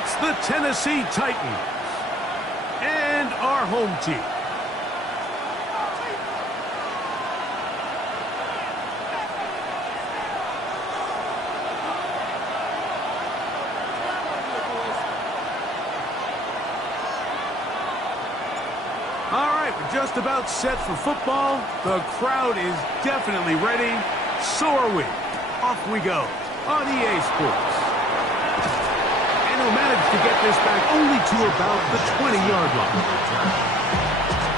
It's the Tennessee Titans and our home team. All right, we're just about set for football. The crowd is definitely ready. So are we. Off we go on EA Sports. And he'll manage to get this back only to about the 20-yard line.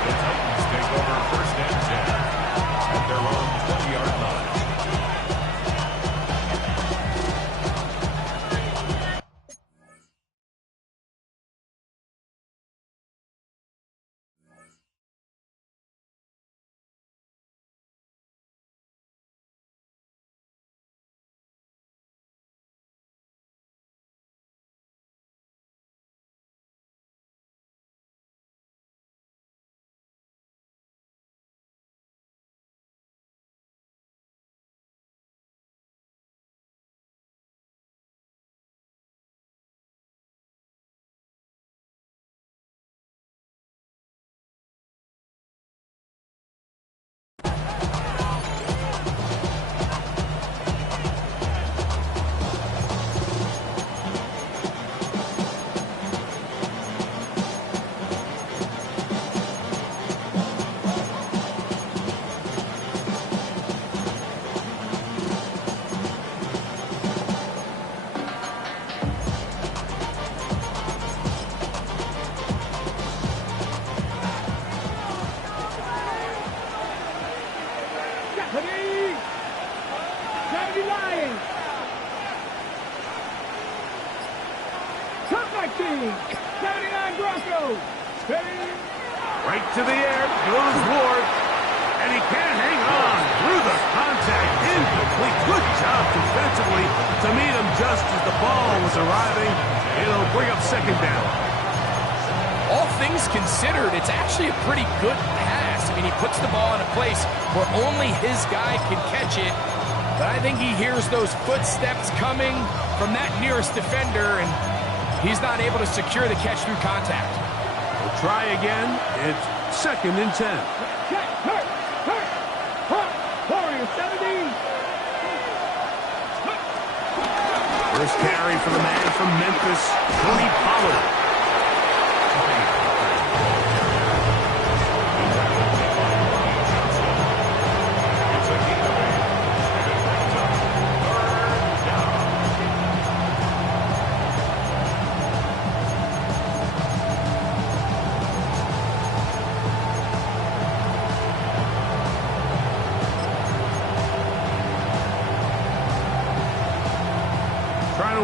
The Titans take over first and 10 at their own 20-yard line. Right to the air goes Ward, and he can't hang on through the contact. Incomplete. Good job defensively to meet him just as the ball was arriving. It'll bring up second down. All things considered, it's actually a pretty good pass. I mean, he puts the ball in a place where only his guy can catch it. But I think he hears those footsteps coming from that nearest defender, and he's not able to secure the catch through contact. We'll try again. It's second and 10. First carry for the man from Memphis, Tony Pollard.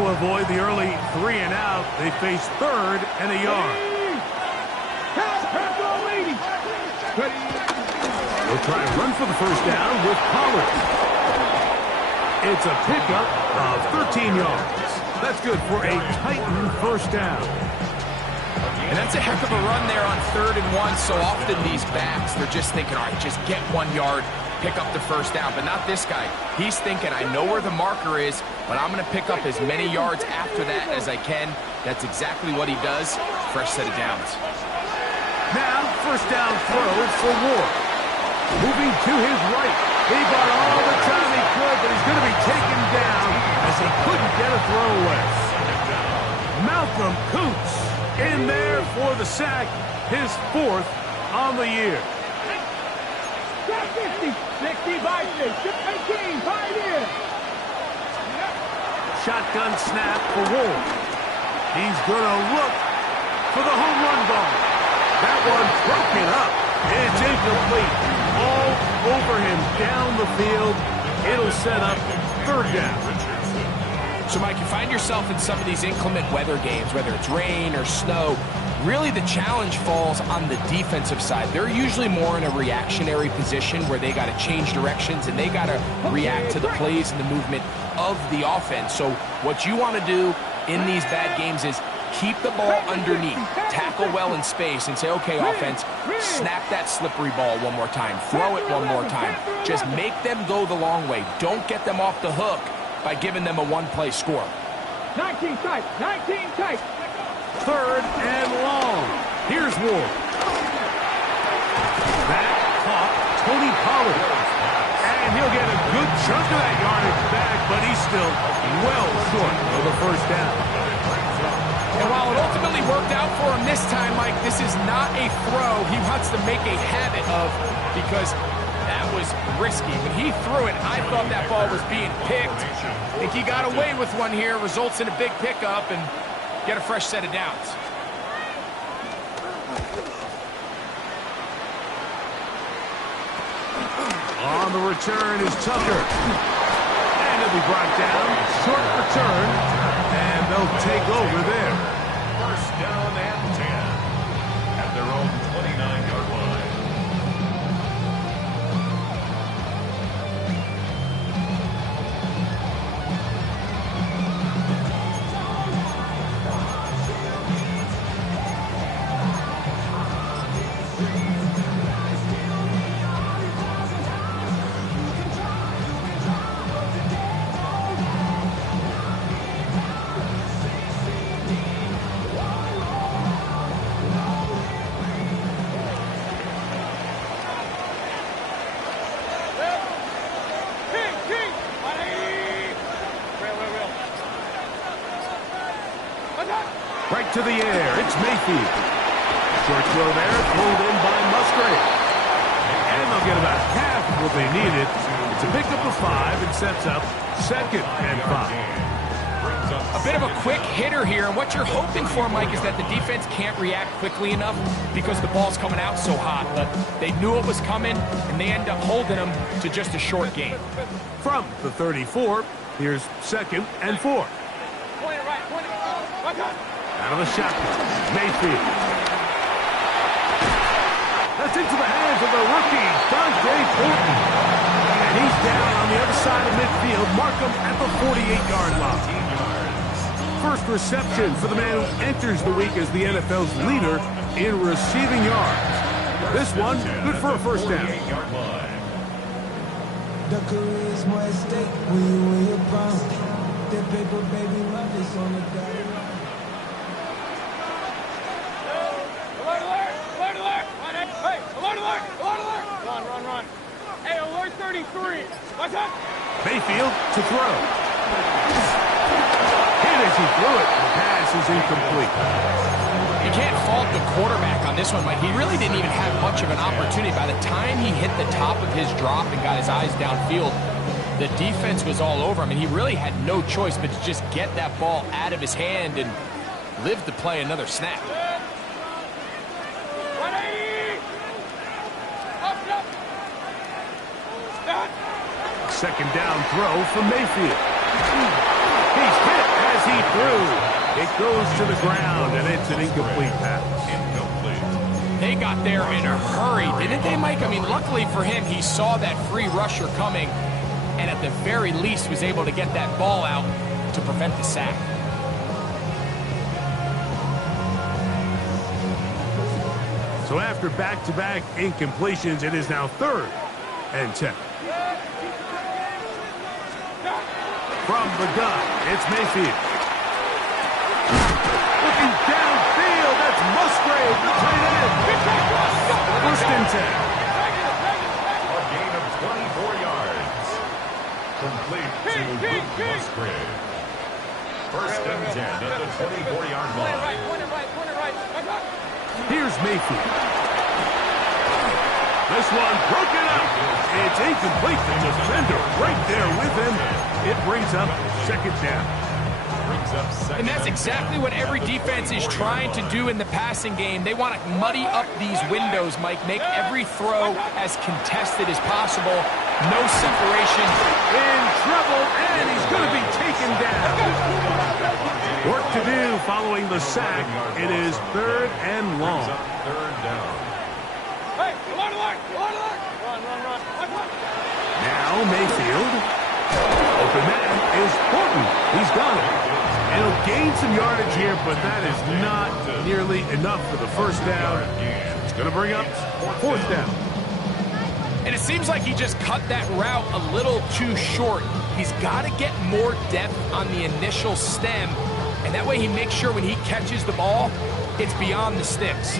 Avoid the early 3 and out. They face third and a yard. They'll try to run for the first down with Pollard. It's a pickup of 13 yards. That's good for a Titan first down. And that's a heck of a run there on 3rd and 1. So often these backs, they're just thinking, all right, just get 1 yard, pick up the first down. But not this guy. He's thinking, I know where the marker is, but I'm going to pick up as many yards after that as I can. That's exactly what he does. Fresh set of downs. Now, first down throw for Ward. Moving to his right. He got all the time he could, but he's going to be taken down as he couldn't get a throw away. Malcolm Koonce in there for the sack, his 4th on the year. 50, 60, 18, 5 years. Shotgun snap for Ward. He's going to look for the home run ball. That one broken up. It's incomplete. All over him down the field. It'll set up 3rd down. So, Mike, you find yourself in some of these inclement weather games, whether it's rain or snow, really the challenge falls on the defensive side. They're usually more in a reactionary position where they got to change directions and they got to react to the plays and the movement of the offense. So what you want to do in these bad games is keep the ball underneath, tackle well in space, and say, okay, offense, snap that slippery ball one more time, throw it one more time. Just make them go the long way. Don't get them off the hook by giving them a one-play score. 19 tight. 19 tight. Third and long. Here's Ward. That caught Tony Pollard. And he'll get a good chunk of that yardage back, but he's still well short of the first down. And while it ultimately worked out for him this time, Mike, this is not a throw he wants to make a habit of, because that was risky. When he threw it, I thought that ball was being picked. I think he got away with one here, results in a big pickup, and get a fresh set of downs. On the return is Tucker. And he'll be brought down. Short return. And they'll take over there. First down and 10 at their own 29-yard line. Right to the air. It's Mayfield. Short throw there. Pulled in by Musgrave. And they'll get about half of what they needed. It's a pickup of 5 and sets up second and 5. A bit of a quick hitter here, and what you're hoping for, Mike, is that the defense can't react quickly enough because the ball's coming out so hot. But they knew it was coming, and they end up holding them to just a short gain. From the 34, here's second and 4. Out of the shotgun, Mayfield. That's into the hands of the rookie, Dante Portman. And he's down on the other side of midfield. Mark him at the 48-yard line. First reception for the man who enters the week as the NFL's leader in receiving yards. This one, good for a first down. The career is more at stake when you win your prime. That paper, baby, love is on the dotted line. Run. Hey, alert 33. What's up? Mayfield to throw. Hit as he threw it. The pass is incomplete. You can't fault the quarterback on this one, Mike. He really didn't even have much of an opportunity. By the time he hit the top of his drop and got his eyes downfield, the defense was all over him, and he really had no choice but to just get that ball out of his hand and live to play another snap. Second down throw for Mayfield. He's hit as he threw. It goes to the ground, and it's an incomplete pass. Incomplete. They got there in a hurry, didn't they, Mike? I mean, luckily for him, he saw that free rusher coming, and at the very least was able to get that ball out to prevent the sack. So after back-to-back incompletions, it is now third and 10. From the gun, it's Mayfield. Looking downfield, that's Musgrave, the tight end. First and 10. A gain of 24 yards. Complete to Luke Musgrave. First and 10 at the 24-yard line. Here's Mayfield. This one broken up. It's incomplete. The defender right there with him. It brings up second down. And that's exactly what every defense is trying to do in the passing game. They want to muddy up these windows, Mike. Make every throw as contested as possible. No separation. In trouble, and he's going to be taken down. Work to do following the sack. It is third and long. Third down. Now Mayfield. Open man is Horton. He's got it. And he'll gain some yardage here, but that is not nearly enough for the first down. It's going to bring up fourth down. And it seems like he just cut that route a little too short. he's got to get more depth on the initial stem, and that way he makes sure when he catches the ball, it's beyond the sticks.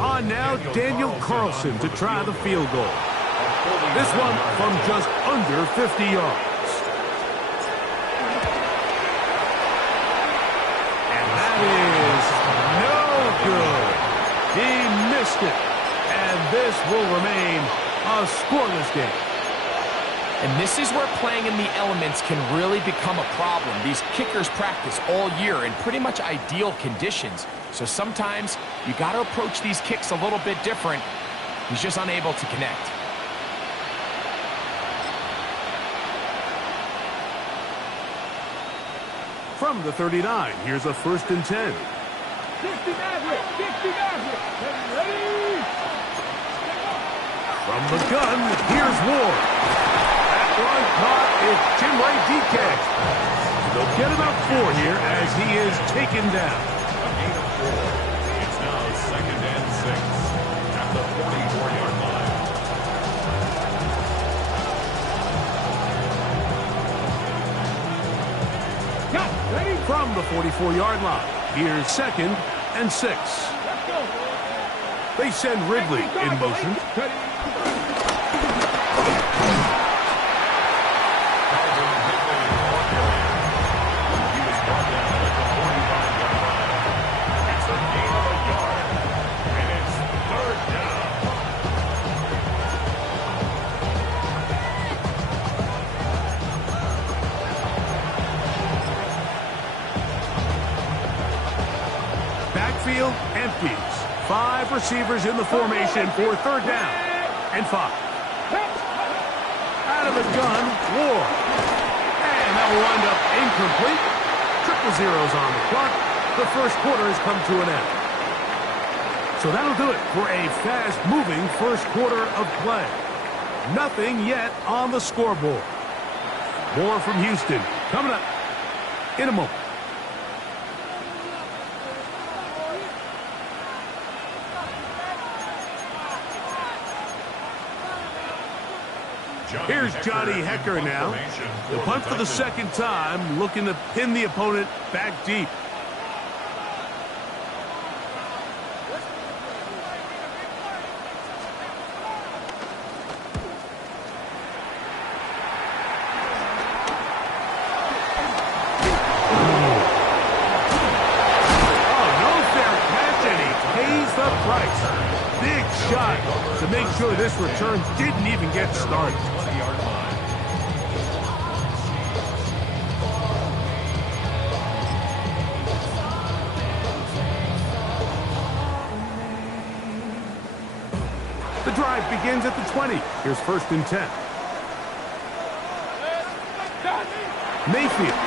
On now, Daniel Carlson to try the field goal. This one from just under 50 yards. And that is no good. He missed it. And this will remain a scoreless game. And this is where playing in the elements can really become a problem. These kickers practice all year in pretty much ideal conditions. So sometimes you got to approach these kicks a little bit different. He's just unable to connect. From the 39, here's a 1st and 10. 60 Avery, 60 Avery. Ready? From the gun, here's Ward. That one caught. It's Chinway DK. They'll get about 4 here as he is taken down. A gain of 4. It's now 2nd and 6 at the 44-yard line. Cut. Ready? From the 44-yard line, here's 2nd and 6. Let's go. They send Ridley in motion. Ready? He was brought down at the 45-yard line. It's a gain of a yard, and it's 3rd down. Backfield empties. 5 receivers in the formation for 3rd down and 5. Out of the gun, Ward. And that will wind up incomplete. 0-0s on the clock. The 1st quarter has come to an end. So that'll do it for a fast-moving 1st quarter of play. Nothing yet on the scoreboard. More from Houston coming up in a moment. Here's Johnny Hecker now. The punt for the 2nd time, looking to pin the opponent back deep. Oh, no fair catch, and he pays the price. Big shot to make sure this return didn't even get started. 20-yard line. The drive begins at the 20. Here's 1st and 10. Mayfield.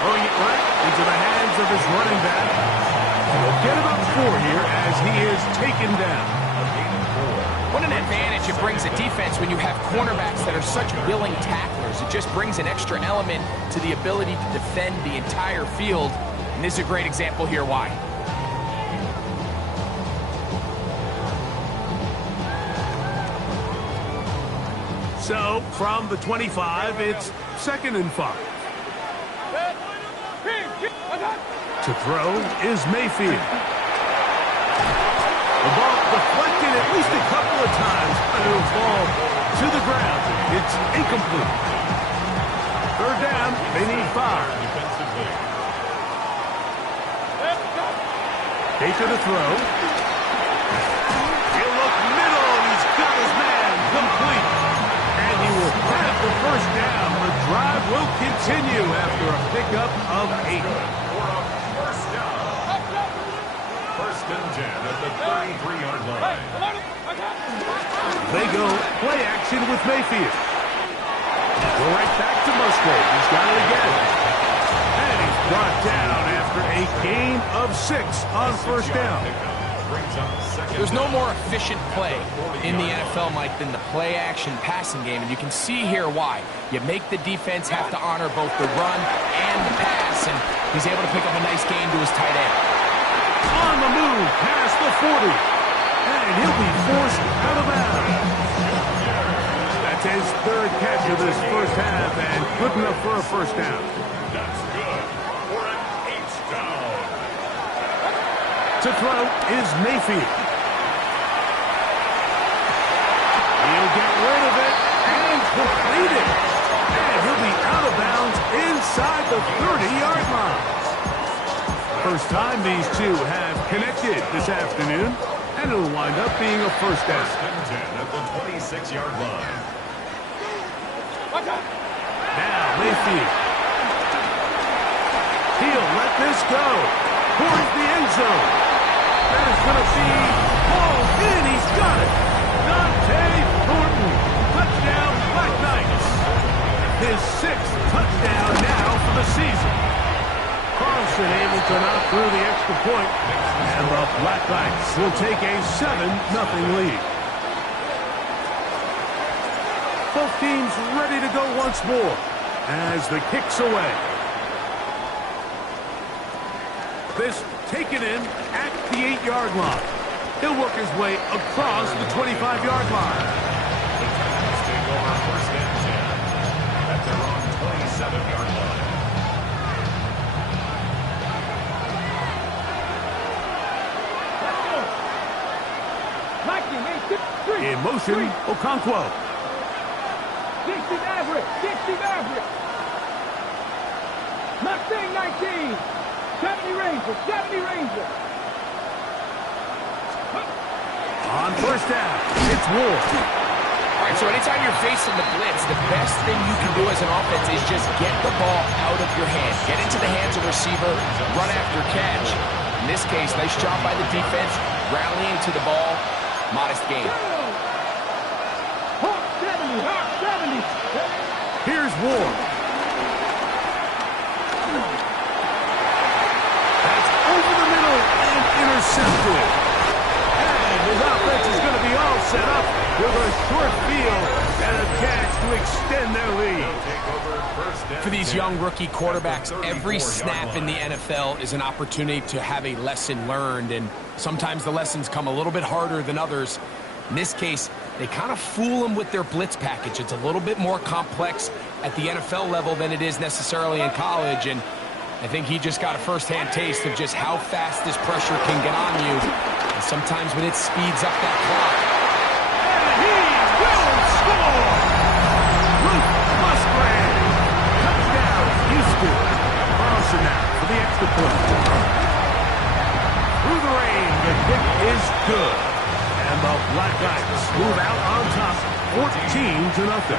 Throwing it right into the hands of his running back. He'll get about 4 here as he is taken down. A gain of 4. What an advantage it brings a defense when you have cornerbacks that are such willing tacklers. It just brings an extra element to the ability to defend the entire field. And this is a great example here why. So, from the 25, it's 2nd and 5. To throw is Mayfield. The ball deflected at least a couple of times, but it'll fall to the ground. It's incomplete. 3rd down, they need 5. Defensively. Baker to throw. He'll look middle, and he's got his man complete. And he will have the 1st down. The drive will continue after a pickup of 8. For a 1st down. 1st and 10 at the 33-yard line. They go play action with Mayfield. Go right back to Musgrave. He's got it again. And he's brought down after a gain of 6 on 1st down. There's no more efficient play in the NFL, Mike, than the play-action passing game, and you can see here why. You make the defense have to honor both the run and the pass, and He's able to pick up a nice gain to his tight end. On the move, past the 40. And he'll be forced out of bounds. That's his third catch of this first half, and good enough for a first down. That's good for an 8th down. To throw is Mayfield. He'll get rid of it and complete it. And he'll be out of bounds inside the 30-yard line. First time these two have connected this afternoon, and it'll wind up being a first down. First and 10 at the 26-yard line. Now Mayfield. He'll let this go towards the end zone. That is going to be hauled in. He's got it. Dante Thornton. Touchdown, Black Knights. His 6th touchdown now for the season. Carlson able to knock through the extra point, and the Black Knights will take a 7-0 lead. Both teams ready to go once more as the kick's away. This taken in at the 8-yard line. He'll work his way across the 25-yard line. The Titans take over first and 10 at their own 27-yard line. In motion, Okonkwo. Dixie Maverick. Dixie Maverick. Mustang 19. 70 Ranger. 70 Ranger. On first down, it's Ward. All right, so anytime you're facing the blitz, the best thing you can do as an offense is just get the ball out of your hands. Get into the hands of the receiver, run after catch. In this case, nice job by the defense, rallying to the ball. Modest gain. Hawk 70. Hawk 70. Here's Ward. That's over the middle and intercepted. And his offense is going to be all set up with a short field and a chance to extend their lead. For these young rookie quarterbacks, every snap in the NFL is an opportunity to have a lesson learned, and sometimes the lessons come a little bit harder than others. In this case, they kind of fool them with their blitz package. It's a little bit more complex at the NFL level than it is necessarily in college, and I think he just got a first-hand taste of just how fast this pressure can get on you. And sometimes when it speeds up that clock. And he will score! Luke Musgrave. Touchdown, Houston. Carlson now for the extra point. Through the rain, the kick is good. And the Black Knights move out on top, 14-0.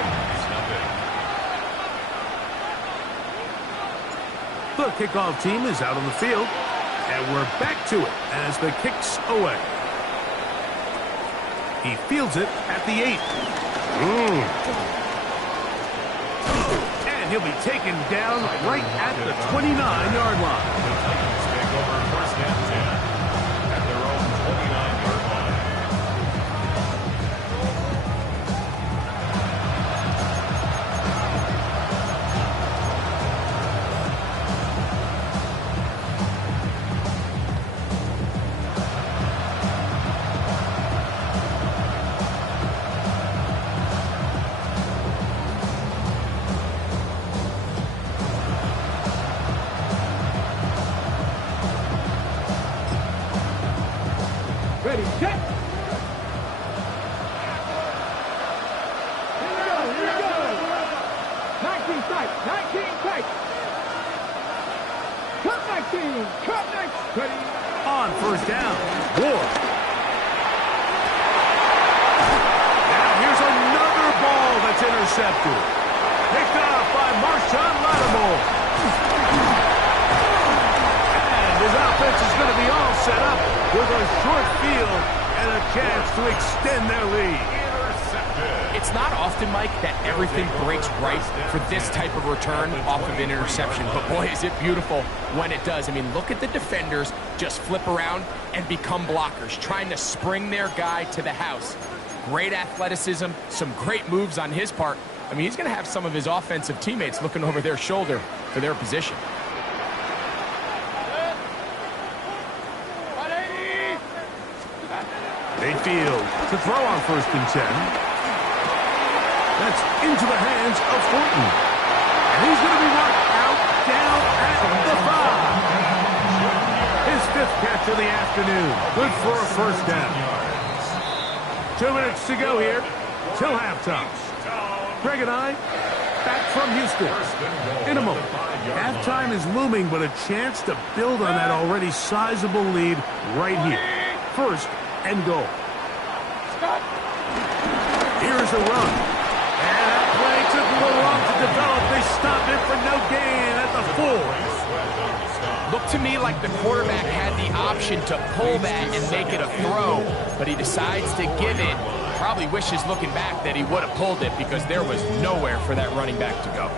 The kickoff team is out on the field, and we're back to it as the kick's away. He fields it at the 8. And he'll be taken down right at the 29-yard line. The Titans take over first and 10 at their own 29-yard line. Ready, set. Here we go. 19 tight, 19 tight. Cut 19, cut 19. Ready. On first down, Ward. Now here's another ball that's intercepted. Picked off by Marshawn Lattimore. And his offense is going to be all set up with a short field and a chance to extend their lead. Intercepted. It's not often, Mike, that everything breaks right for this type of return off of an interception. But boy, is it beautiful when it does. I mean, look at the defenders just flip around and become blockers, trying to spring their guy to the house. Great athleticism, some great moves on his part. I mean, he's going to have some of his offensive teammates looking over their shoulder for their position. Mayfield to throw on 1st and 10. That's into the hands of Thornton. And he's going to be marked out down at the 5. His 5th catch of the afternoon. Good for a 1st down. 2 minutes to go here till halftime. Greg and I back from Houston in a moment. Halftime is looming, but a chance to build on that already sizable lead right here. 1st and goal. Here's a run. And that play took a little long to develop. They stopped it for no gain at the 4. Looked to me like the quarterback had the option to pull that and make it a throw, but he decides to give it. Probably wishes looking back that he would have pulled it because there was nowhere for that running back to go.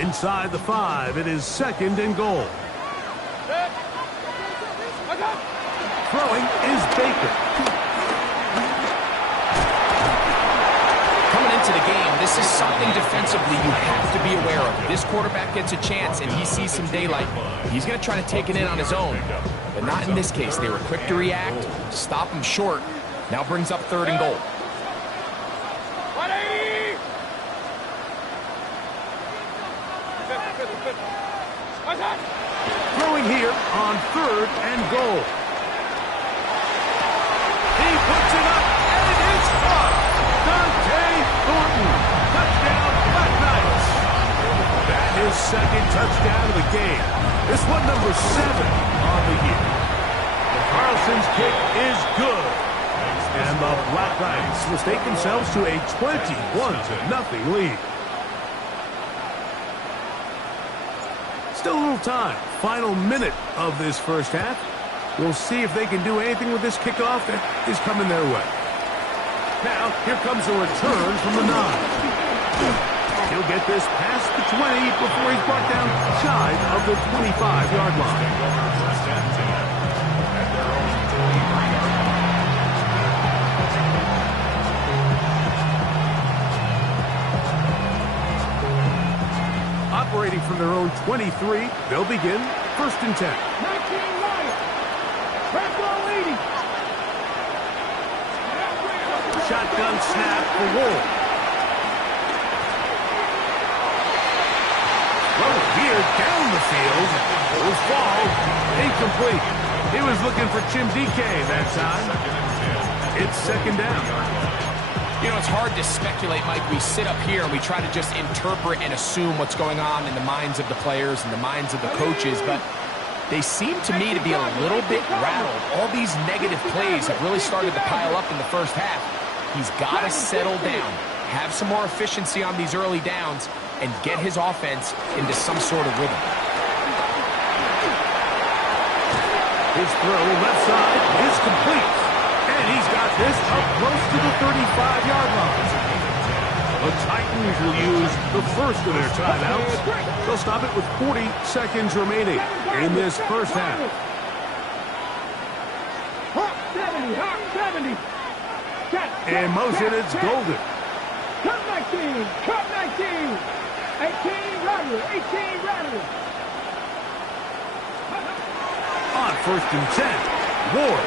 Inside the 5, it is 2nd and goal. Throwing is Baker. Coming into the game, this is something defensively you have to be aware of. This quarterback gets a chance and he sees some daylight. He's going to try to take it in on his own, but not in this case. They were quick to react, stop him short. Now brings up 3rd and goal. Throwing here on 3rd and goal. He puts it up, and it's caught. Dante Thornton. Touchdown, Black Knights. That is 2nd touchdown of the game. This one number 7 on the year. Carlson's kick is good. And the Black Knights will stake themselves to a 21-0 lead. Still a little time. Final minute of this 1st half. We'll see if they can do anything with this kickoff that is coming their way. Now, here comes a return from the 9. He'll get this past the 20 before he's brought down shy of the 25-yard line. Operating from their own 23, they'll begin 1st and 10. 19 Lions. Red ball leading. Shotgun snap for Wolf. Well, here down the field. Those fall incomplete. He was looking for Jim DK that time. It's 2nd down. You know, it's hard to speculate, Mike. We sit up here and we try to just interpret and assume what's going on in the minds of the players and the minds of the coaches, but they seem to me to be a little bit rattled. All these negative plays have really started to pile up in the 1st half. He's got to settle down, have some more efficiency on these early downs, and get his offense into some sort of rhythm. His throw left side is complete. And he's got this up close to the 35-yard line. The Titans will use the 1st of their timeouts. They'll stop it with 40 seconds remaining in this 1st half. Hawk 70, Hawk 70. In motion, it's Golden. Cut 19, cut 19. 18 Rattler, 18 Rattler. On 1st and 10, Ward.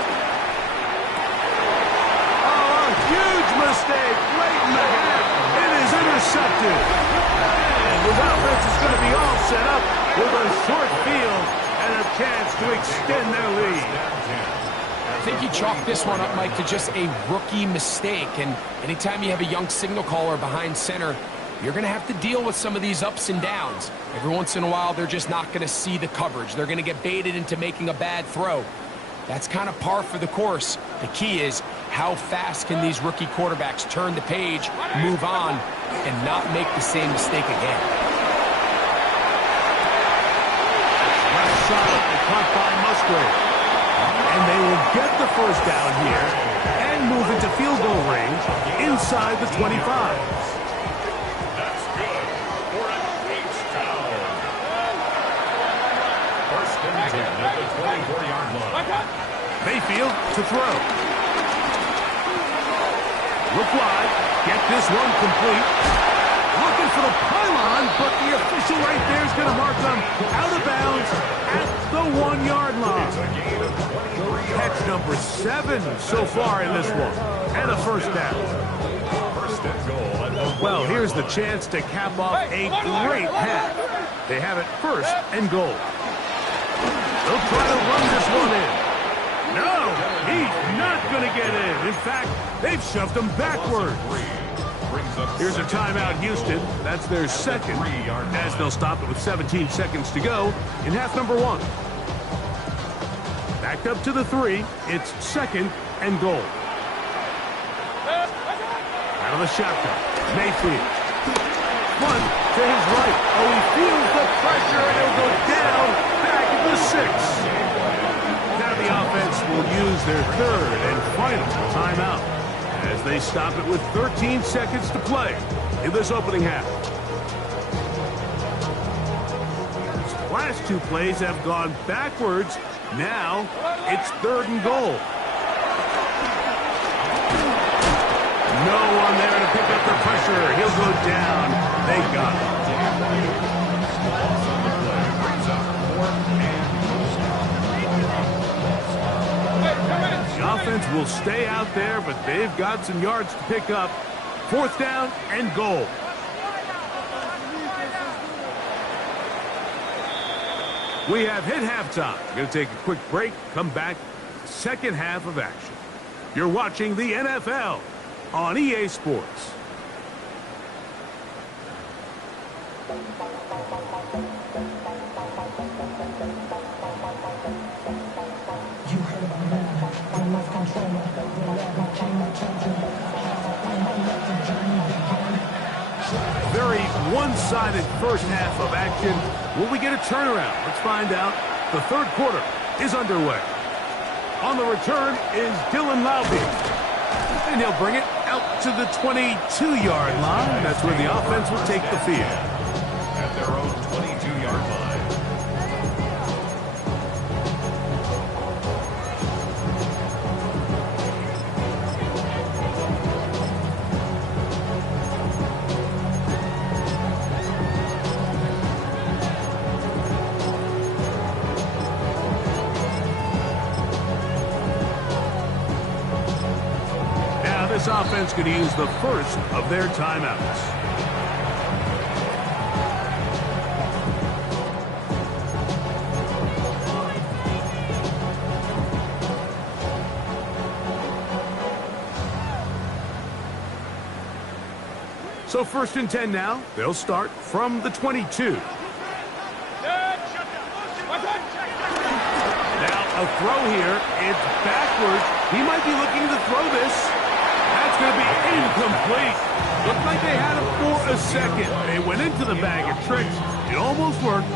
Huge mistake late in the half. It is intercepted. And his offense is going to be all set up with a short field and a chance to extend their lead. I think you chalk this one up, Mike, to just a rookie mistake. And anytime you have a young signal caller behind center, you're going to have to deal with some of these ups and downs. Every once in a while, they're just not going to see the coverage. They're going to get baited into making a bad throw. That's kind of par for the course. The key is how fast can these rookie quarterbacks turn the page, move on, and not make the same mistake again. Left side, caught by Musgrave. And they will get the 1st down here and move into field goal range inside the 25. That's good for an H-down. 1st and 10 at the 24-yard line. Mayfield to throw. Look wide. Get this one complete. Looking for the pylon, but the official right there is going to mark them out of bounds at the 1-yard line. It's a gain of 23 Catch yards. number 7 so far in this one. And a first down. First and goal at the Well, 1-yard here's the line. chance to cap off a great half. They have it first and goal. They'll try to run this one in. No, he's not going to get in. In fact, they've shoved him backwards. Here's a timeout, Houston. That's their second, as they'll stop it with 17 seconds to go in half number 1. Backed up to the 3. It's second and goal. Out of the shotgun, Mayfield. Front to his right. Oh, he feels the pressure, and he'll go down back at the 6. Now the offense will use their third and final timeout as they stop it with 13 seconds to play in this opening half. These last 2 plays have gone backwards. Now it's third and goal. No one there to pick up the pressure. He'll go down. They got it. The offense will stay out there, but they've got some yards to pick up. Fourth down and goal. We have hit halftime. Going to take a quick break, come back, second half of action. You're watching the NFL on EA Sports. You heard my man, the love controller, the love became my champion. Let the journey begin. Very one-sided first half of action. Will we get a turnaround? Let's find out. The third quarter is underway. On the return is Dylan Lowby. And he'll bring it out to the 22-yard line. That's where the offense will take the field. At their own 22-yard line. This offense could use the first of their timeouts. So first and 10 now. They'll start from the 22. Now a throw here. It's backwards. He might be looking to throw this. That's going to be incomplete. Looked like they had him for a second. They went into the bag of tricks. It almost worked.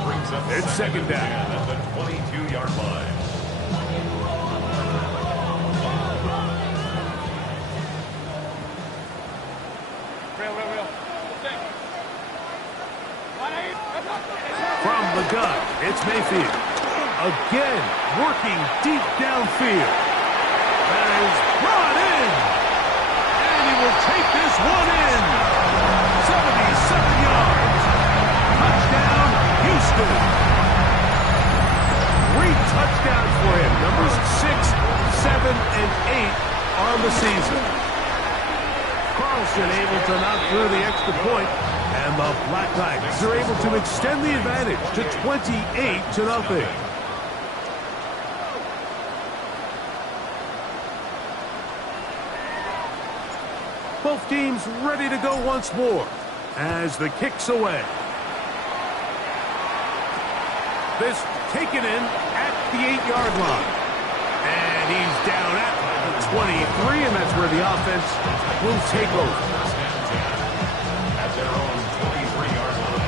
It's second down. At the 22-yard line. From the gun, it's Mayfield. Again, working deep downfield. That is brought in. And he will take this one in. 77 yards. Touchdown, Houston. 3 touchdowns for him. Numbers 6, 7, and 8 on the season. Carlson able to knock through the extra point. And the Black Knights are able to extend the advantage to 28-0. Both teams ready to go once more as the kick's away. This taken in at the 8-yard line. And he's down at the 23, and that's where the offense will take over. At their own 23-yard line.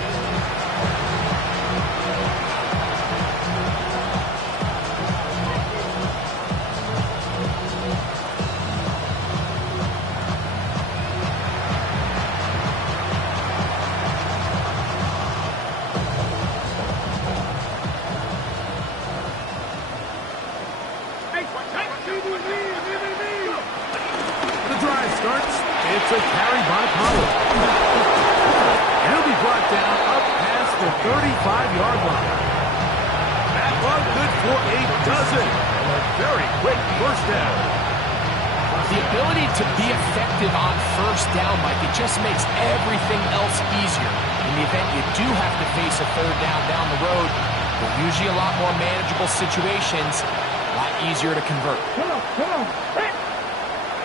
The drive starts. It's a carry by Pollard. He'll be brought down up past the 35-yard line. That one, good for a dozen. A very quick first down. The ability to be effective on first down, Mike, it just makes everything else easier. In the event you do have to face a third down the road, they're usually a lot more manageable situations, a lot easier to convert. Come on. Hey.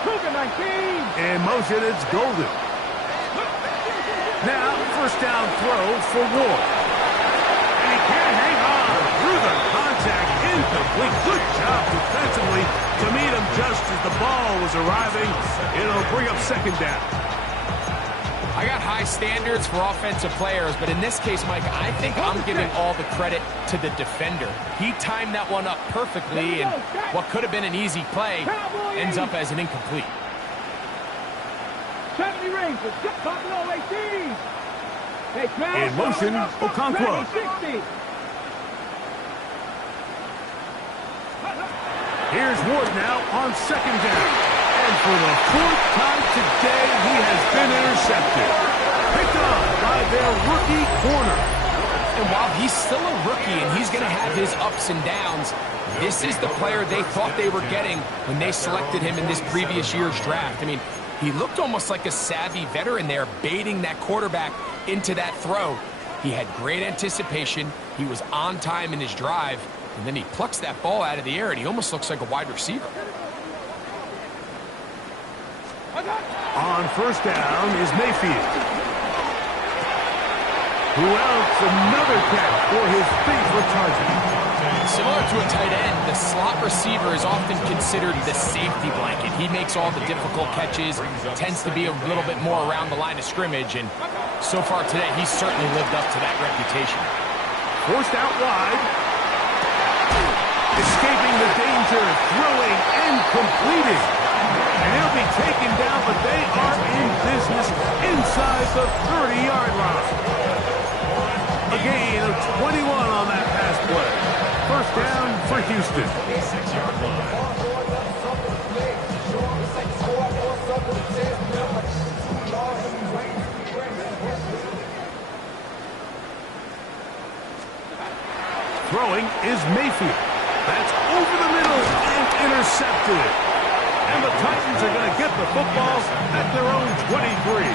Cougar 19. In motion, it's Golden. Now, first down throw for Ward. And he can't hang on through the contact. Incomplete. Good job defensively to meet him just as the ball was arriving. It'll bring up second down. I got high standards for offensive players, but in this case, Mike, I think I'm giving all the credit to the defender. He timed that one up perfectly, and what could have been an easy play ends up as an incomplete. 70 Rangers, Buffalo 18. In motion, Okonkwo. 60. Here's Ward now on second down. And for the fourth time today, he has been intercepted. Picked off by their rookie corner. And while he's still a rookie and he's going to have his ups and downs, this is the player they thought they were getting when they selected him in this previous year's draft. I mean, he looked almost like a savvy veteran there, baiting that quarterback into that throw. He had great anticipation. He was on time in his drive. And then he plucks that ball out of the air, and he almost looks like a wide receiver. On first down is Mayfield. Who else? Another catch for his favorite target. Similar to a tight end, the slot receiver is often considered the safety blanket. He makes all the difficult catches, tends to be a little bit more around the line of scrimmage, and so far today, he's certainly lived up to that reputation. Forced out wide. Escaping the danger, throwing and completing. And he'll be taken down, but they are in business inside the 30-yard line. A gain of 21 on that pass play. First down for Houston. Throwing is Mayfield. That's over the middle and intercepted. And the Titans are going to get the football at their own 23.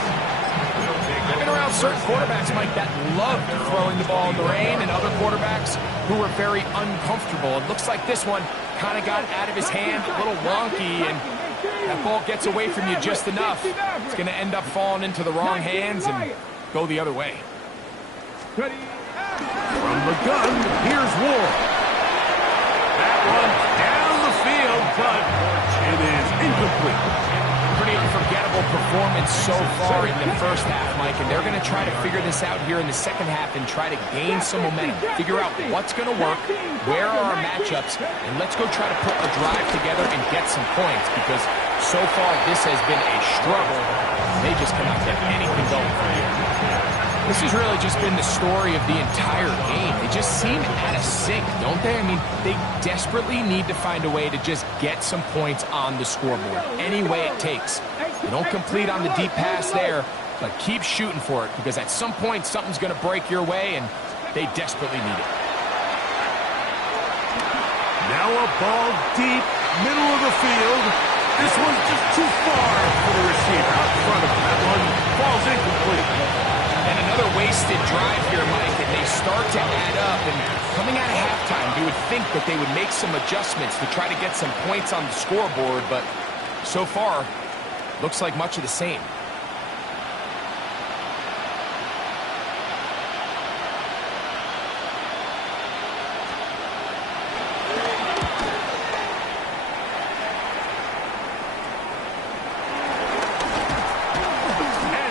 I've been around certain quarterbacks, Mike, that loved throwing the ball in the rain, and other quarterbacks who were very uncomfortable. It looks like this one kind of got out of his hand, a little wonky, and that ball gets away from you just enough. It's going to end up falling into the wrong hands and go the other way. From the gun, here's Ward. That one down the field, but it is incomplete. Pretty unforgettable performance so far in the first half, Mike, and they're going to try to figure this out here in the second half and try to gain some momentum, figure out what's going to work, where are our matchups, and let's go try to put a drive together and get some points, because so far this has been a struggle. They just cannot get anything going from here. This has really just been the story of the entire game. They just seem out of sync, don't they? I mean, they desperately need to find a way to just get some points on the scoreboard, any way it takes. They don't complete on the deep pass there, but keep shooting for it, because at some point, something's going to break your way, and they desperately need it. Now a ball deep, middle of the field. This one's just too far for the receiver. Out in front of him. That one falls incomplete. And another wasted drive here, Mike, and they start to add up. And coming out of halftime, you would think that they would make some adjustments to try to get some points on the scoreboard, but so far, looks like much of the same.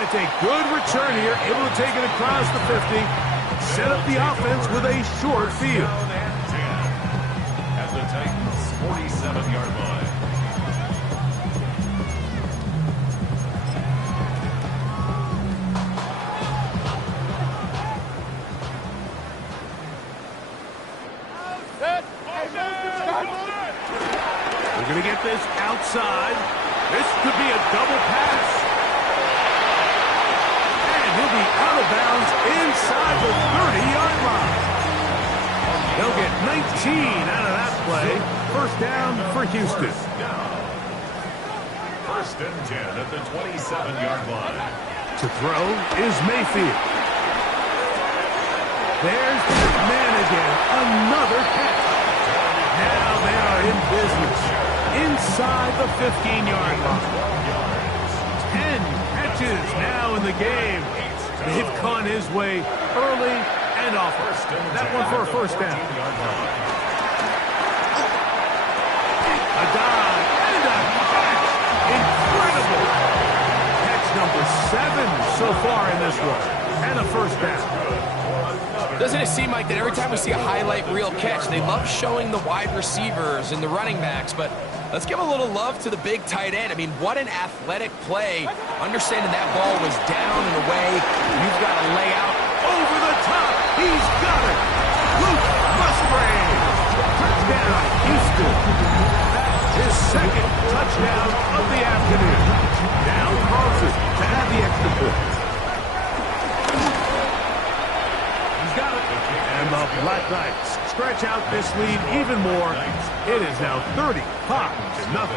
A good return here, able to take it across the 50, set up the offense with a short field. At the Titans' 47-yard line. We're going to get this outside. This could be a double pass. He'll be out of bounds inside the 30-yard line. They'll get 19 out of that play. First down for Houston. First and 10 at the 27-yard line. To throw is Mayfield. There's that man again. Another catch. Now they are in business. Inside the 15-yard line. 10 catches now in the game. They've gone his way early and often. That one for a first down. A dive and a catch. Incredible. Catch number 7 so far in this one. And a first down. Doesn't it seem like that every time we see a highlight reel catch, they love showing the wide receivers and the running backs, but let's give a little love to the big tight end. I mean, what an athletic play. Understanding that ball was down and away. You've got to lay out over the top. He's got it. Luke Musgrave. Touchdown, Houston. That's his second touchdown of the afternoon. Now Carlson to add the extra point. Got it. And the Black Knights stretch out this lead even more. It is now 35-0.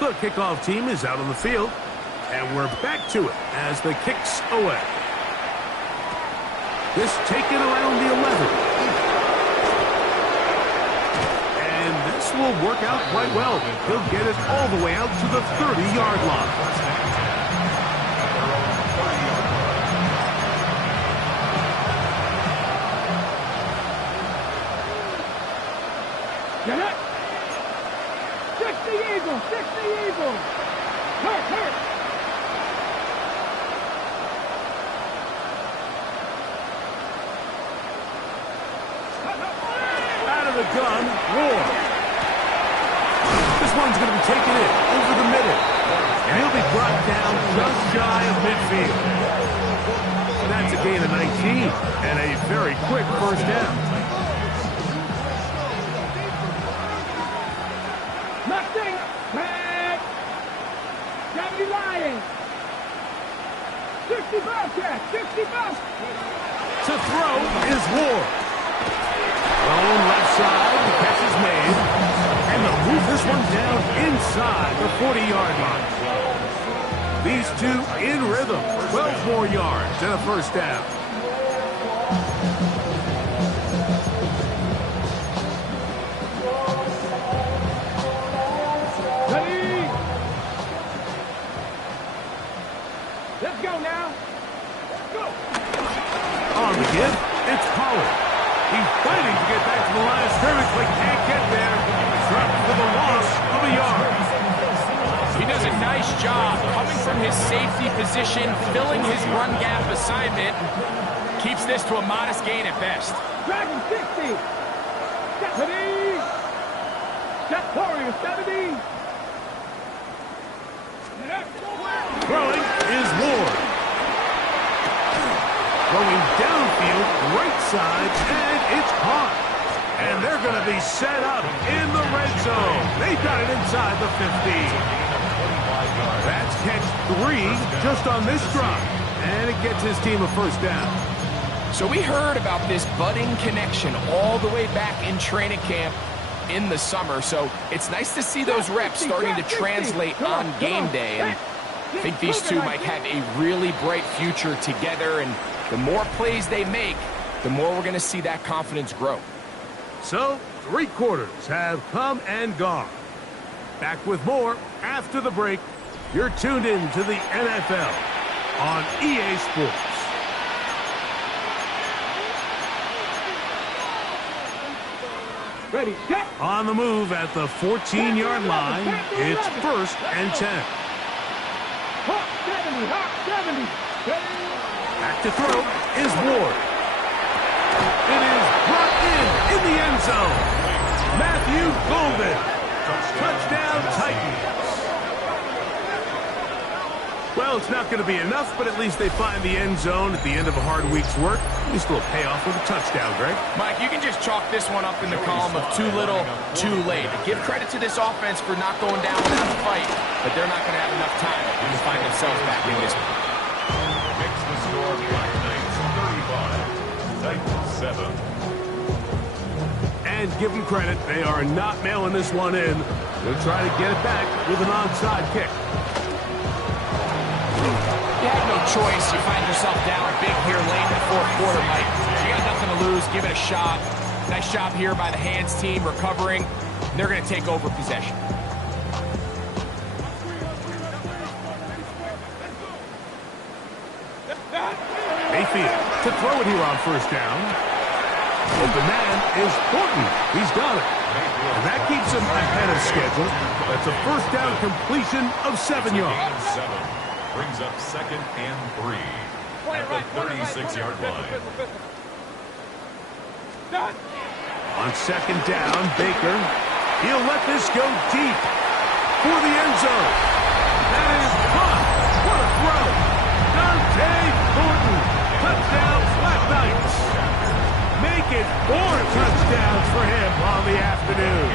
The kickoff team is out on the field, and we're back to it as the kicks away. This taken around the 11. And this will work out quite well. He'll get it all the way out to the 30-yard line. Get it! 60 Eagles! 60 Eagles! Hurt! Out of the gun, Ward. This one's going to be taken in over the middle. And he'll be brought down just shy of midfield. That's a gain of 19 and a very quick first down. Back! 70 Lions! 60 Bobcats! 60 Bobcats! To throw is Ward. Thrown left side, the catch is made. And they'll move this one down inside the 40-yard line. These two in rhythm. 12 more yards and a first down. Let's go now. Let's go. On the give, it's Pollard. He's fighting to get back to the line of scrimmage, but can't get there. Dropped for the loss of a yard. He does a nice job coming from his safety position, filling his run gap assignment, keeps this to a modest gain at best. Dragon 60. 70. Step Warrior 70. Throwing is Ward. Going downfield, right side, and it's caught. And they're going to be set up in the red zone. They've got it inside the 15. That's catch 3 just on this drive. And it gets his team a first down. So we heard about this budding connection all the way back in training camp in the summer. So it's nice to see those reps starting to translate on game day. And I think these two might have a really bright future together, and the more plays they make, the more we're going to see that confidence grow. So, 3 quarters have come and gone. Back with more after the break. You're tuned in to the NFL on EA Sports. Ready, set. On the move at the 14-yard line, it's 1st and 10. Hawk 70, Hawk 70. Back to throw is Ward. It is brought in the end zone. Matthew Golden. Touchdown Titans. Well, it's not going to be enough, but at least they find the end zone at the end of a hard week's work. At least they'll pay off with a touchdown, Greg. Mike, you can just chalk this one up in the column of too little, too late. Give credit to this offense for not going down without a fight, but they're not going to have enough time to find themselves back in this one. Makes the score Black Knights 35, 7. And give them credit, they are not mailing this one in. They'll try to get it back with an onside kick. You have no choice. You find yourself down big here late in the fourth quarter, Mike. You got nothing to lose. Give it a shot. Nice job here by the hands team recovering. They're going to take over possession. Mayfield to throw it here on first down. Open man is Thornton. He's got it. And that keeps him ahead of schedule. That's a first down completion of 7 yards. 7 brings up 2nd and 3 at the 36-yard line. On 2nd down, Baker. He'll let this go deep for the end zone. That is caught. What a throw. Dante Thornton. Touchdown, Black Knights. Make it 4 touchdowns for him on the afternoon.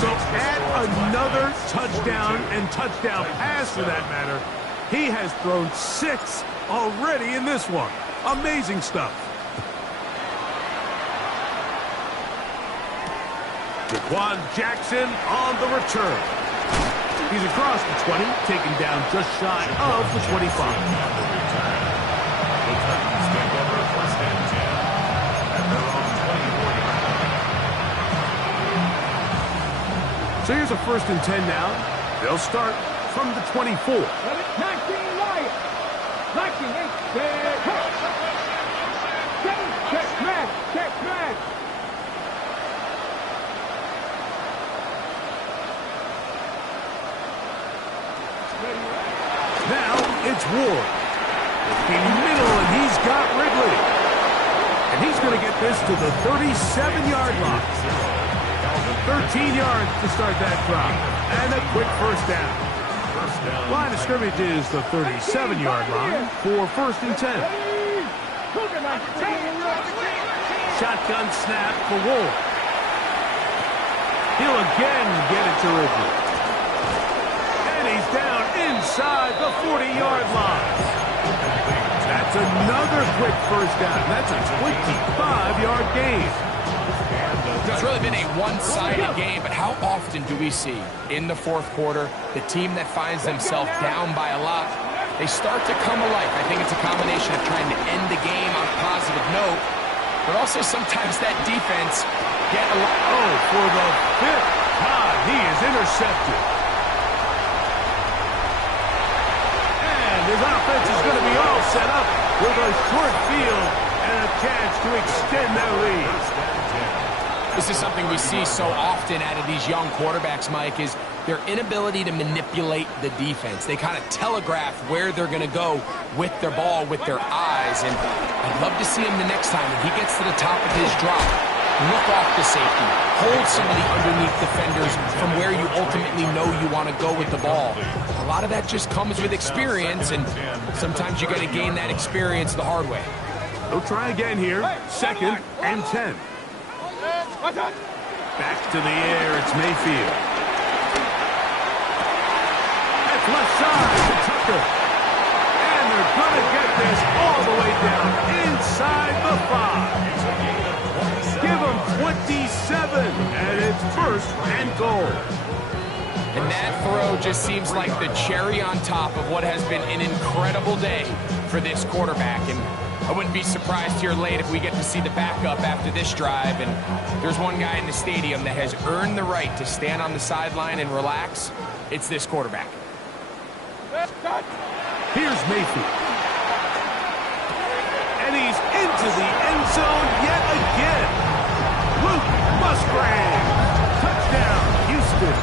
So add another touchdown and touchdown pass for that matter. He has thrown 6 already in this one. Amazing stuff. Jaquan Jackson on the return. He's across the 20, taken down just shy of the 25. The Titans take over 1st and 10 at their own 24-yard line. So here's a 1st and 10 now. They'll start from the 24. 19 right. 19 8. Check match. Check match. Now it's Ward. Looking middle, and he's got Ridley. And he's going to get this to the 37-yard line. 13 yards to start that drive. And a quick first down. Line of scrimmage is the 37-yard line for 1st and 10. Shotgun snap for Ward. He'll again get it to Ridley. And he's down inside the 40-yard line. That's another quick first down. That's a 25-yard gain. It's really been a one-sided game, but how often do we see in the fourth quarter the team that finds themselves down by a lot, they start to come alive. I think it's a combination of trying to end the game on a positive note, but also sometimes that defense get a lot. Oh, for the 5th time, he is intercepted. And his offense is going to be all set up with a short field and a chance to extend their lead. This is something we see so often out of these young quarterbacks, Mike, is their inability to manipulate the defense. They kind of telegraph where they're going to go with their ball, with their eyes. And I'd love to see him the next time when he gets to the top of his drop. Look off the safety. Hold somebody underneath defenders from where you ultimately know you want to go with the ball. A lot of that just comes with experience, and sometimes you got to gain that experience the hard way. They'll try again here. 2nd and 10. Back to the air, it's Mayfield. That's left side to Tucker. And they're going to get this all the way down inside the 5. Give them 27, and it's 1st and goal. And that throw just seems like the cherry on top of what has been an incredible day for this quarterback. And I wouldn't be surprised here late if we get to see the backup after this drive. And there's one guy in the stadium that has earned the right to stand on the sideline and relax. It's this quarterback. Here's Mayfield. And he's into the end zone yet again. Luke Musgrave. Touchdown, Houston.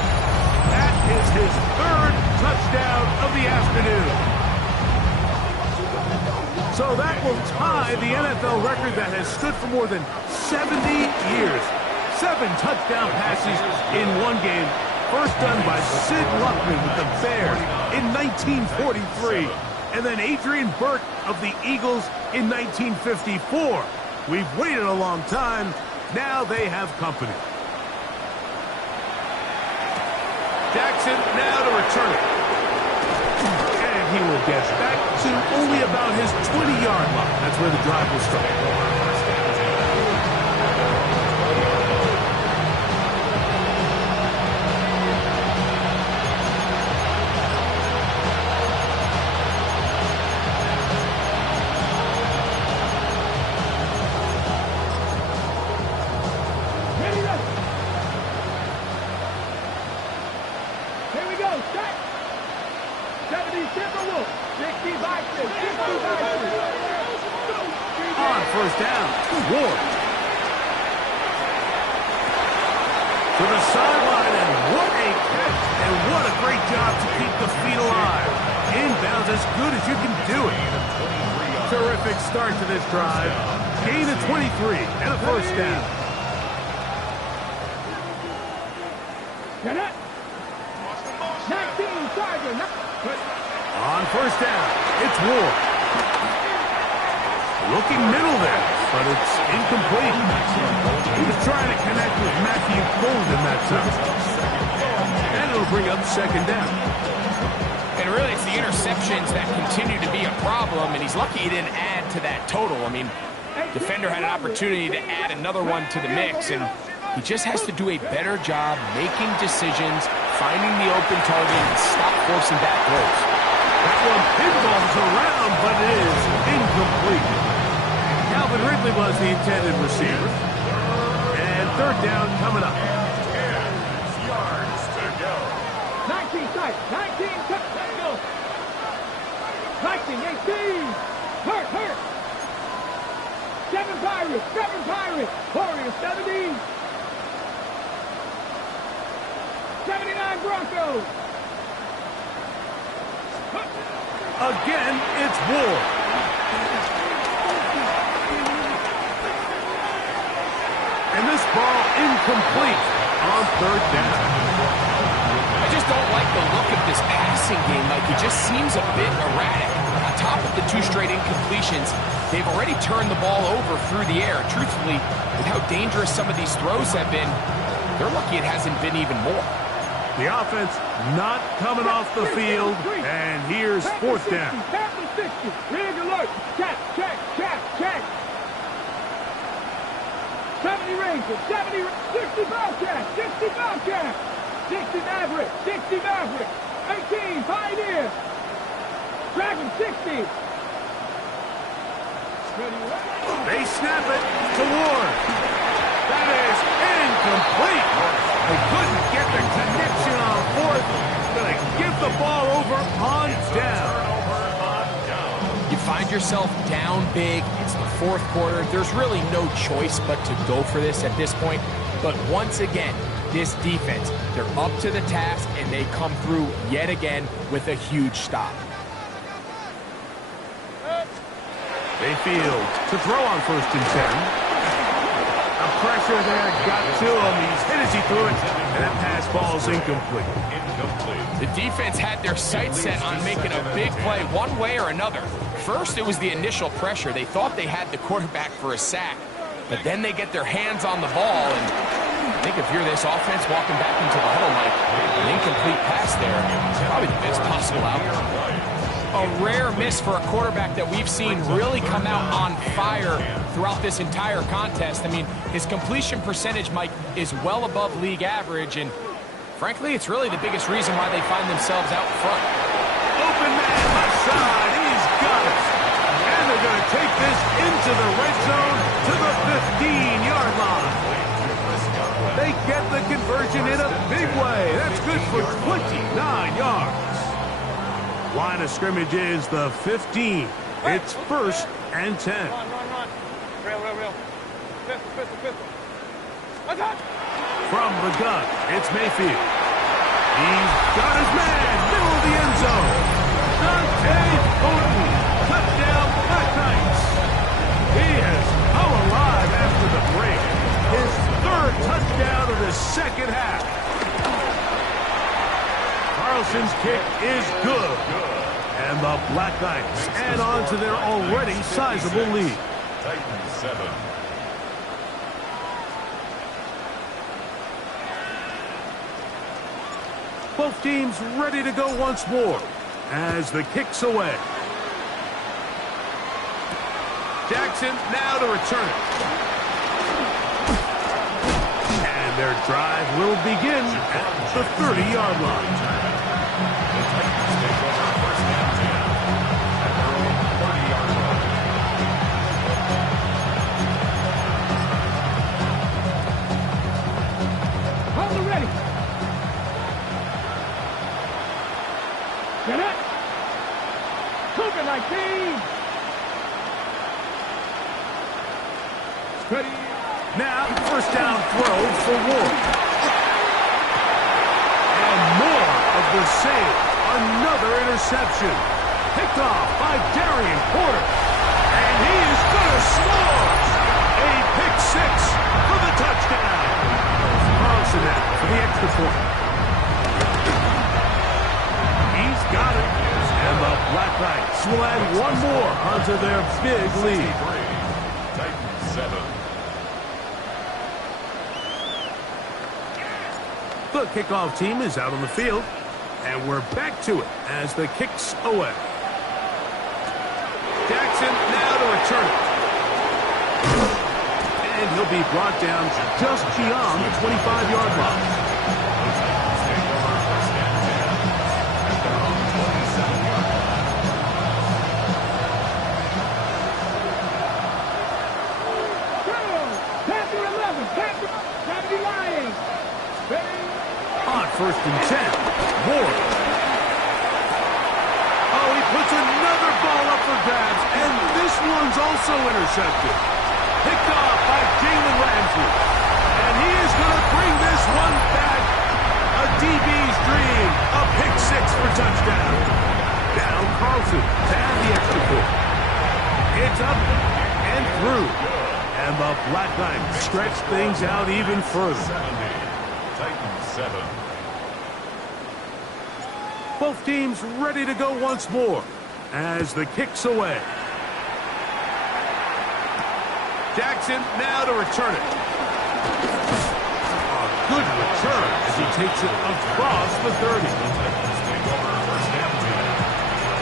That is his 3rd touchdown of the afternoon. So that will tie the NFL record that has stood for more than 70 years. 7 touchdown passes in one game. First done by Sid Luckman with the Bears in 1943. And then Adrian Burke of the Eagles in 1954. We've waited a long time. Now they have company. Jackson now to return it. And he will get back to only about his 20-yard line. That's where the drive will start. On first down, Ward. To the sideline, and what a catch, and what a great job to keep the feet alive. Inbounds as good as you can do it. Terrific start to this drive. Gain of 23 and a first down. 19, Sergeant. On first down, it's Ward. Looking middle there, but it's incomplete. He was trying to connect with Matthew Golden that time. And it'll bring up second down. And really, it's the interceptions that continue to be a problem, and he's lucky he didn't add to that total. I mean, defender had an opportunity to add another one to the mix, and he just has to do a better job making decisions, finding the open target, and stop forcing back throws. That one pinballs around, but it is incomplete. Calvin Ridley was the intended receiver. And third down coming up. 10 yards to go. 19 tight. 19 tight. Let's go. 19, 18. Hurt. 7 Pirates. Warriors, 70. 79 Broncos. Again, it's Ward. And this ball incomplete on third down. I just don't like the look of this passing game. Like, he just seems a bit erratic. On top of the 2 straight incompletions, they've already turned the ball over through the air. Truthfully, with how dangerous some of these throws have been, they're lucky it hasn't been even more. The offense not coming off the field, and here's fourth down. 60. Rig alert. Check. 70 Rangers. 60 Bobcats. 60 Maverick. 18 Pioneer. Dragon 60. They snap it to Ward. That is incomplete. They couldn't get the connection on fourth. Gonna give the ball over on down. You find yourself down big. It's the fourth quarter. There's really no choice but to go for this at this point. But once again, this defense, they're up to the task, and they come through yet again with a huge stop. Mayfield to throw on first and 10. The pressure there got to him. He's hit as he threw it, and that pass ball's incomplete. The defense had their sights set on making a big play one way or another. First, it was the initial pressure. They thought they had the quarterback for a sack, but then they get their hands on the ball, and I think if you're this offense walking back into the huddle, like an incomplete pass there, it's probably the best possible outcome. A rare miss for a quarterback that we've seen really come out on fire throughout this entire contest. I mean, his completion percentage, Mike, is well above league average, and frankly, it's really the biggest reason why they find themselves out front. Open man left side. He's got it. And they're going to take this into the red zone to the 15-yard line. They get the conversion in a big way. That's good for 29 yards. Line of scrimmage is the 15. It's first and 10. Run. Real. Pistol. Attack! From the gun, it's Mayfield. He's got his man, middle of the end zone. Dante Thornton, touchdown Black Knights. He has come alive after the break. His third touchdown of the second half. Carlson's kick is good. And the Black Knights add on to their already sizable lead. Titans 7. Both teams ready to go once more. as the kick's away. Jackson now to return it. And their drive will begin at the 30-yard line. The Titans take over first and 10 at their own 30-yard line. Hold it ready. Get it. Cook it like team. Ready. Now, first down throw for Ward. And more of the same. Another interception. Picked off by Darian Porter. And he is going to score. A pick six for the touchdown. Carlson now for the extra point. He's got it. And the Black Knights will add one more onto their big lead. Titans 7. The kickoff team is out on the field, and we're back to it as the kick's away. Jackson now to return it. And he'll be brought down just beyond the 25-yard line. The Titans take over first and 10 at their own 27-yard line. Panther 11. Panther. Gravity Lions. Ready. On first and 10, Ward. Oh, he puts another ball up for grabs, and this one's also intercepted. Picked off by Jalen Ramsey. And he is going to bring this one back. A DB's dream. A pick six for touchdown. Now Carlson to add the extra point. It's up and through. And the Black Knights stretch things out even further. 70. Titans 7. Both teams ready to go once more as the kick's away. Jackson now to return it. A good return as he takes it across the 30. The Titans take over first and 10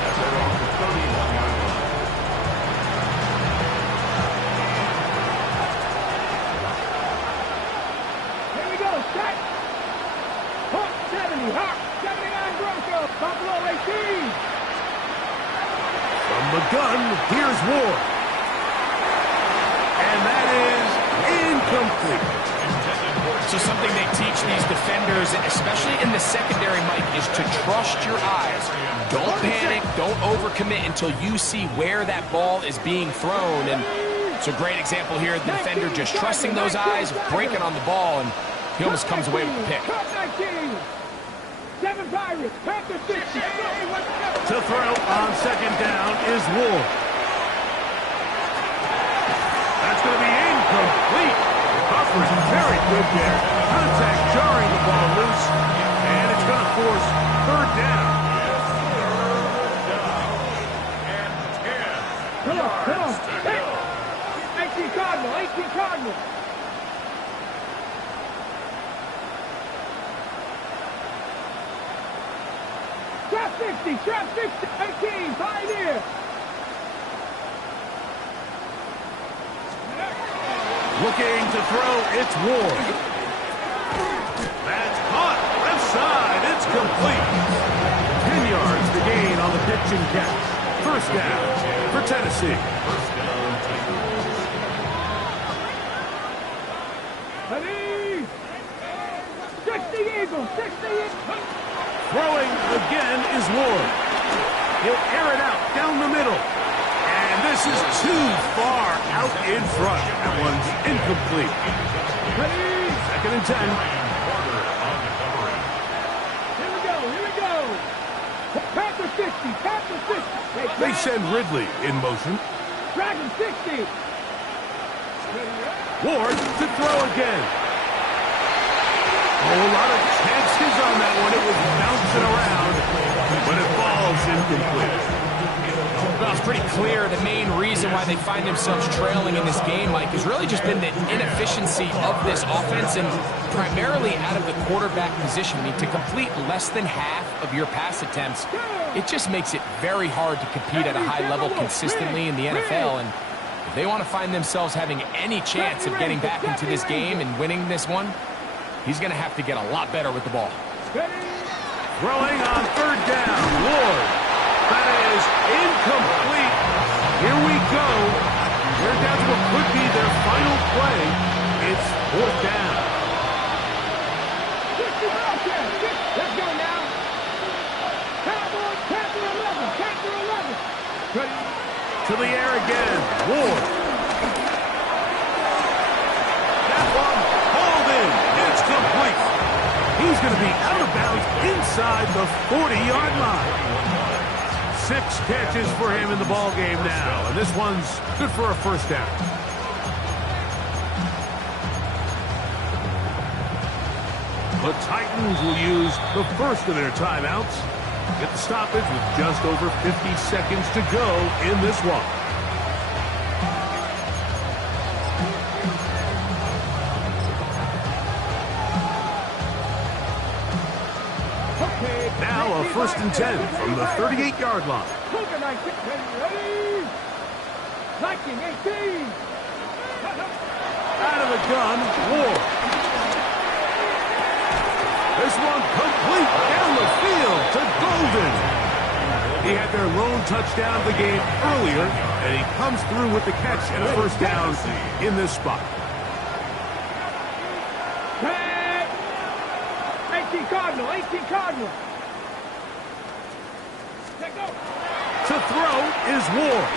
at their own 31-yard line. Here we go. Set. Hawk 70. Hawk 79 Broncos. Buffalo 18. From the gun, here's Ward. And that is incomplete. So something they teach these defenders, especially in the secondary, Mike, is to trust your eyes. Don't panic, don't overcommit until you see where that ball is being thrown. And it's a great example here. The defender just trusting those eyes, breaking on the ball, and he almost comes away with the pick. Cup 19. 7 Pirates. Panther 60. To throw on second down is Ward. That's going to be incomplete. Coverage very good there. Contact jarring the ball loose. And it's going to force third down. Come on, come on. 18 Cardinal, 18 Cardinal. Trap 60, trap 60, 18, Pioneer. Looking to throw, it's Ward. That's caught. Left side, it's complete. 10 yards to gain on the pitch and catch. First down for Tennessee. Ready? 60 Eagles, 60 Eagles. Throwing again is Ward. He'll air it out down the middle. And this is too far out in front. That one's incomplete. Ready? Second and 10. Here we go, here we go. Panther 60, Panther 60. They send Ridley in motion. Dragon 60. Ward to throw again. Oh, a lot of chances on that one. It was bouncing around, but it falls incomplete. Well, it's pretty clear the main reason why they find themselves trailing in this game, Mike, has really just been the inefficiency of this offense and primarily out of the quarterback position. I mean, to complete less than half of your pass attempts, it just makes it very hard to compete at a high level consistently in the NFL. And if they want to find themselves having any chance of getting back into this game and winning this one, he's going to have to get a lot better with the ball. Throwing on third down, Ward. That is incomplete. Here we go. They're down to what could be their final play. It's fourth down. Let's go now. Cowboys, Panther 11, Panther 11. Ready? To the air again, Ward. That one hauled in. It's complete. He's going to be out of bounds inside the 40-yard line. 6 catches for him in the ball game now, and this one's good for a first down. The Titans will use the first of their timeouts. Get the stoppage with just over 50 seconds to go in this one. Now a 1st and 10 from the 38-yard line. Cougar 19, ready? 19, 18. Out of the gun, Ward. This one complete down the field to Golden. He had their lone touchdown of the game earlier, and he comes through with the catch and a first down in this spot. 18 Cardinal, 18 Cardinal. To throw is Ward.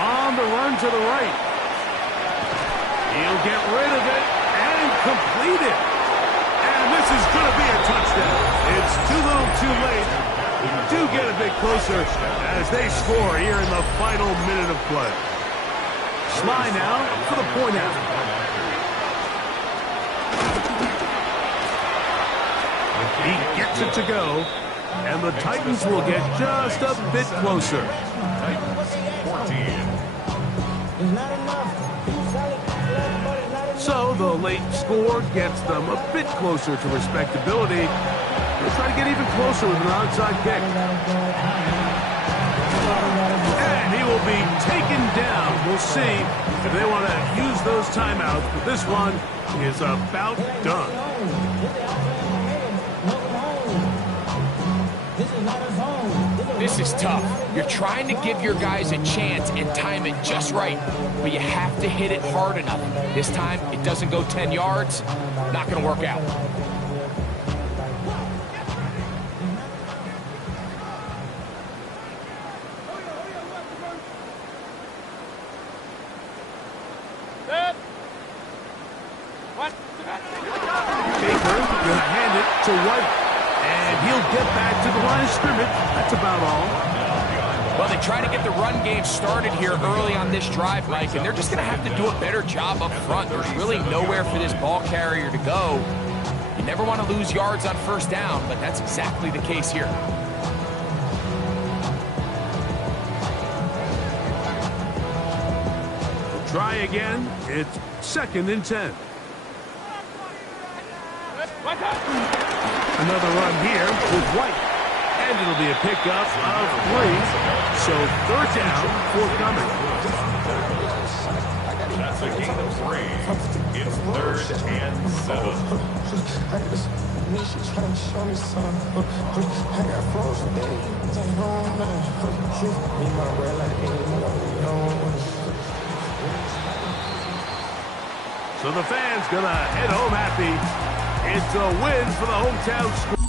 On the run to the right. He'll get rid of it and complete it. And this is going to be a touchdown. It's too little too late. We do get a bit closer as they score here in the final minute of play. Sly now for the point out. He gets it to go. And the Titans will get just a bit closer. Titans 14. So the late score gets them a bit closer to respectability. They'll try to get even closer with an onside kick. And he will be taken down. We'll see if they want to use those timeouts, but this one is about done. This is tough. You're trying to give your guys a chance and time it just right, but you have to hit it hard enough. This time, it doesn't go 10 yards. Not going to work out. Baker going to hand it to White. And he'll get back to the line of scrimmage. That's about all. Well, they try to get the run game started here early on this drive, Mike, and they're just going to have to do a better job up front. There's really nowhere for this ball carrier to go. You never want to lose yards on first down, but that's exactly the case here. Try again. It's 2nd and 10. Another run here with White. And it'll be a pickup of 3. So 3rd down forthcoming. That's a gain of 3. It's 3rd and 7. So the fans gonna head home happy. It's a win for the hometown school.